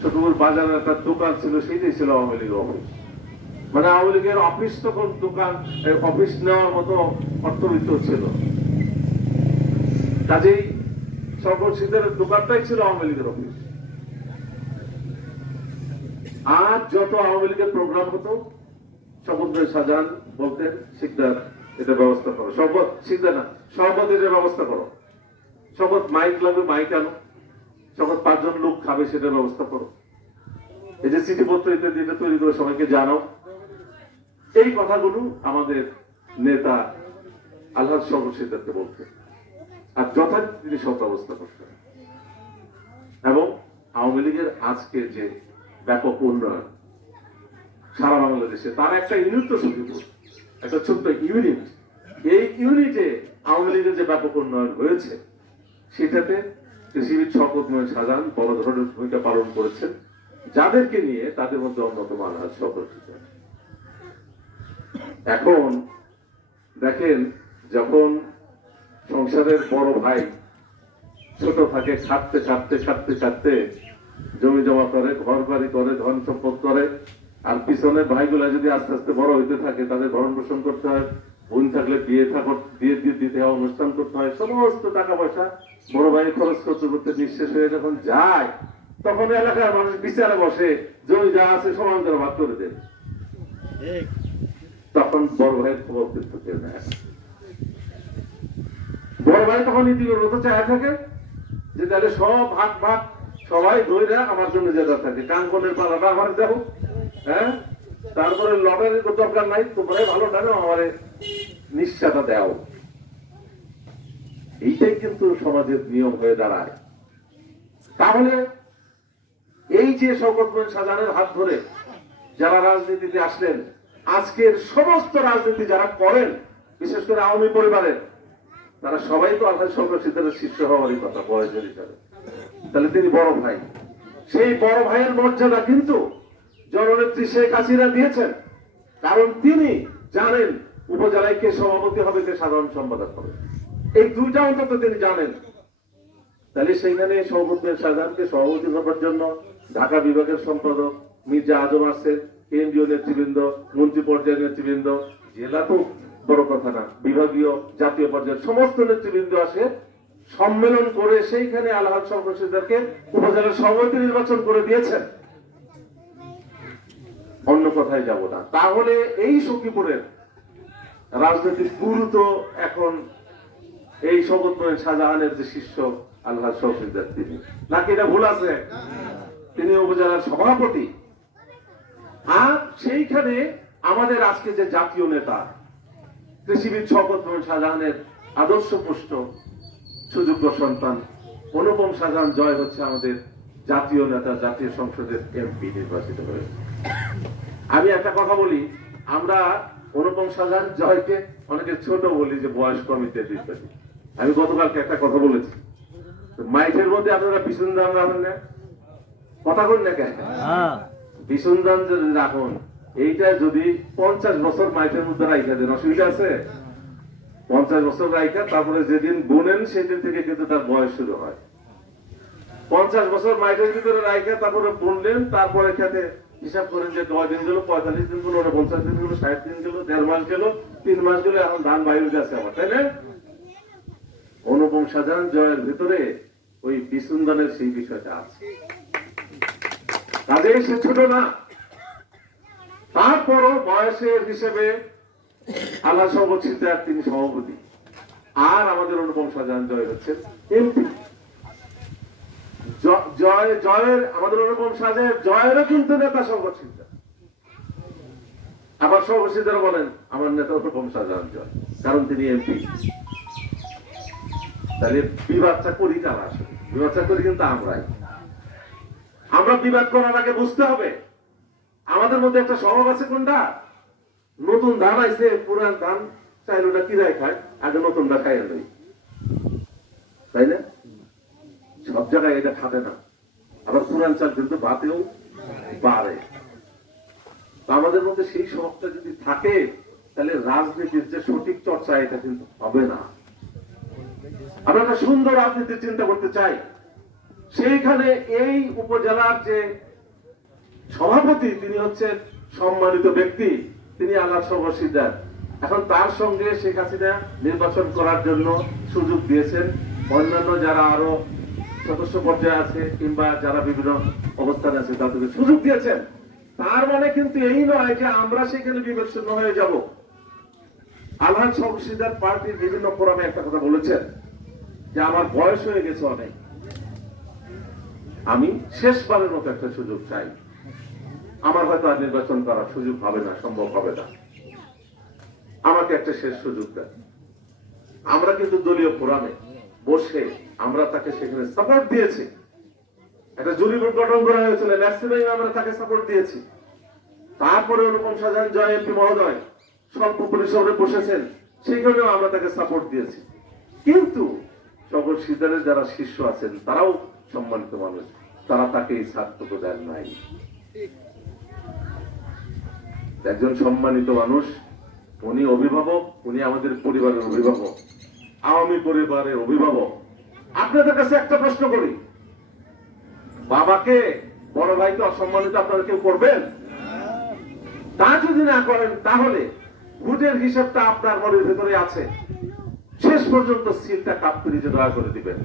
ছোটপুর বাজারে একটা দোকান ছিল, সেইটাই ছিল আওয়ামী লীগ অফিস। মানে আওয়ামী লীগের অফিস তখন দোকান অফিস নেওয়ার মতো অর্থবিত্ত ছিল। কাজেই সরকার সিদ্ধারের দোকানটাই ছিল আওয়ামী লীগের অফিস। আর যত আওয়ামী লীগের প্রোগ্রাম হতো, সমুদ্রে সাজান বলতেন, শিকদার, এটা ব্যবস্থা করো। শপথ শিকদার না শপথ এটা ব্যবস্থা করো। শপথ মাইক লাগবে, মাইক আনো। শপথ পাঁচজন লোক খাবে সেটার ব্যবস্থা করো। এই যে চিঠিপত্র ইত্যাদি তৈরি করে সবাইকে জানাও। এই কথাগুলো আমাদের নেতা আল্লাহ সর্বসিদ্ধার্থে বলতেন আর যথারীতি তিনি সব ব্যবস্থা করতেন এবং আওয়ামী লীগের আজকে যে ব্যাপক উন্নয়ন সারা বাংলাদেশে, তার একটা ইউনিট তো একটা ছোট্ট ইউনিট এই ইউনিটে আওয়ামী লীগের যে ব্যাপক উন্নয়ন হয়েছে, সেটাতে কৃষিবিদ শপথ সাজান বড় ধরনের ভূমিকা পালন করেছেন। যাদেরকে নিয়ে তাদের মধ্যে অন্যতম আলহাজ শপথ এখন দেখেন, যখন সংসারের বড় ভাই ছোট থাকে খাটতে ছাড়তে খাটতে খাটতে জমি জমা করে ঘর বাড়ি করে, ধন সম্পদ করে, আর পিছনে ভাইগুলা যদি আস্তে আস্তে বড় হইতে থাকে, তাদের ভরণ পোষণ করতে হয় বোন থাকলে বিয়ে থাকো, বিয়ে দিয়ে দিতে অনুষ্ঠান করতে হয়, সমস্ত টাকা পয়সা বড় ভাই খরচ করতে করতে নিঃশেষ হয়ে যখন যায়, তখন এলাকার মানুষ বিচারে বসে, জমি যা আছে সমান করে ভাগ করে দেন তখন বড় ভাইয়ের খবর কিন্তু কেউ নেয় বড় ভাই তখন নীতিগত মতো চায় থাকে যে, তাহলে সব ভাগ ভাগ সবাই ধৈরা আমার জন্য যেটা থাকে কাঙ্কনের পালাটা আমার দেবো হ্যাঁ? তারপরে লটারির তো দরকার নাই, তোমরাই ভালো জানো আমারে। নিঃশ্বাসটা দাও। এইটাই কিন্তু সমাজের নিয়ম হয়ে দাঁড়ায়। তাহলে এই যে মোহন সাজানের হাত ধরে যারা রাজনীতিতে আসলেন, আজকের সমস্ত রাজনীতি যারা করেন, বিশেষ করে আওয়ামী পরিবারের, তারা সবাই তো আল্লাহ সরকার সিদ্ধারের শিষ্য হওয়ারই কথা, বয়সের হিসাবে। তাহলে তিনি বড় ভাই। সেই বড় ভাইয়ের মর্যাদা কিন্তু জননেত্রী শেখ হাসিনা দিয়েছেন। কারণ তিনি জানেন উপজেলায় কে সভাপতি হবে, কে সাধারণ সম্পাদক হবে। এই দুইটা অন্তত তিনি জানেন। তাহলে সেইখানে সভাপতি সাধারণকে সভাপতি হবার জন্য ঢাকা বিভাগের সম্পাদক মির্জা আজম আছেন কেন্দ্রীয় নেতৃবৃন্দ, মন্ত্রী পর্যায়ের নেতৃবৃন্দ, জেলা তো বড় কথা না, বিভাগীয় জাতীয় পর্যায়ের সমস্ত নেতৃবৃন্দ আসে সম্মেলন করে সেইখানে আল্লাহ সর্বশীদেরকে উপজেলার সভাপতি নির্বাচন করে দিয়েছেন। অন্য কথায় যাব না। তাহলে এই সখীপুরের রাজনৈতিক গুরু তো এখন এই শপথ শাহজাহানের যে শিষ্য আল্লাহ সহসিদ্দার তিনি। নাকি এটা ভুল আছে? তিনি উপজেলার সভাপতি। আর সেইখানে আমাদের আজকে যে জাতীয় নেতা, কৃষিবিদ শপথ মোহন শাহজাহানের আদর্শ পুষ্ট, সুযোগ্য সন্তান, অনুপম শাহজাহান জয় হচ্ছে আমাদের জাতীয় নেতা, জাতীয় সংসদের এমপি নির্বাচিত হয়েছে আমি একটা কথা বলি, আমরা অনুপম শাহজাহান জয়কে অনেকে ছোট বলি যে বয়স কম ইত্যাদি ইত্যাদি। আমি গতকালকে একটা কথা বলেছি। মাইকের মধ্যে আপনারা বিষ্ণু দান রাখেন না। কথা বলেন না কেন? হ্যাঁ। দান যদি রাখুন এইটা যদি পঞ্চাশ বছর মাইকের মধ্যে রাইখা দেন অসুবিধা আছে? পঞ্চাশ বছর রাইখা তারপরে যেদিন গুনেন সেদিন থেকে কিন্তু তার বয়স শুরু হয়। পঞ্চাশ বছর মাইকের ভিতরে রাইখা তারপরে বললেন তারপরে খেতে হিসাব করেন যে দশ দিন গেল, পঁয়তাল্লিশ দিন গেল পঞ্চাশ দিন গেল, ষাট দিন গেল, দেড় মাস গেল, তিন মাস গেল, এখন ধান বাইরে যাচ্ছে আমার তাই না? অনুপম সাধারণ জয়ের ভিতরে ওই বিসুন্দনের সেই বিষয়টা আছে। কাজে সে ছোট না। তারপরও বয়সের হিসেবে আল্লাহ সর্বচিন্তার তিনি সভাপতি। আর আমাদের অনুপম সাজান জয় হচ্ছেন এমপি। জয় জয়ের, আমাদের অনুপম সাজের জয়েরও কিন্তু নেতা সর্বচিন্তা আবার সর্বচিন্তারা বলেন, আমার নেতা অনুপম সাজান জয়, কারণ তিনি এমপি। তাহলে বিবাদটা করি তারা আসলে? বিবাদটা করি কিন্তু আমরাই। আমরা বিবাদ করার আগে বুঝতে হবে, আমাদের মধ্যে একটা স্বভাব আছে কোনটা? নতুন ধান আইছে, পুরান ধান চাইলে ওটা কিরায় খায়? আগে নতুনটা খাইয়া লই তাই না সব জায়গায় এটা খাবে না। আবার পুরান চাল কিন্তু বাতেও পারে আমাদের মধ্যে সেই স্বভাবটা যদি থাকে, তাহলে রাজনীতির যে সঠিক চর্চা, এটা কিন্তু হবে না। আমরা একটা সুন্দর রাজনীতির চিন্তা করতে চাই। সেইখানে এই উপজেলার যে সভাপতি, তিনি হচ্ছেন সম্মানিত ব্যক্তি। তিনি আল্লাহ সর্বসিদ্ধার এখন তার সঙ্গে শেখ হাসিনা নির্বাচন করার জন্য সুযোগ দিয়েছেন। অন্যান্য যারা আরও সদস্য পর্যায়ে আছে কিংবা যারা বিভিন্ন অবস্থানে আছে, তাদেরকে সুযোগ দিয়েছেন। তার মানে কিন্তু এই নয় যে আমরা সেখানে বিবেচনা হয়ে যাব। আলহান সর্বসিদ্ধার পার্টির বিভিন্ন ফোরামে একটা কথা বলেছেন যে আমার বয়স হয়ে গেছে অনেক। আমি শেষবারের মতো একটা সুযোগ চাই। আমার হয়তো আর নির্বাচন করার সুযোগ হবে না, সম্ভব হবে না। আমাকে একটা শেষ সুযোগ দেয় আমরা কিন্তু দলীয় ফোরামে বসে আমরা তাকে সেখানে সাপোর্ট দিয়েছি। একটা জুরি গঠন করা হয়েছিল ম্যাক্সিমাম আমরা তাকে সাপোর্ট দিয়েছি। তারপরে অনুপম সাজান, জয় এমপি মহোদয় স্বল্প পরিসরে বসেছেন, সেখানেও আমরা তাকে সাপোর্ট দিয়েছি। কিন্তু সকল সিদ্ধারের যারা শিষ্য আছেন, তারাও সম্মানিত মানুষ, তারা তাকে এই ছাত্রকে দেন নাই। একজন সম্মানিত মানুষ, উনি অভিভাবক, উনি আমাদের পরিবারের অভিভাবক। আওয়ামী পরিবারের অভিভাবক। আপনাদের কাছে একটা প্রশ্ন করি। বাবাকে, বড় ভাইকে অসম্মানিত আপনারা কেউ করবেন? তা যদি না করেন, তাহলে ভোটের হিসাবটা আপনার মনের ভেতরে আছে। শেষ পর্যন্ত সিলটা কাপ ফ্রিজে দয়া করে দিবেন।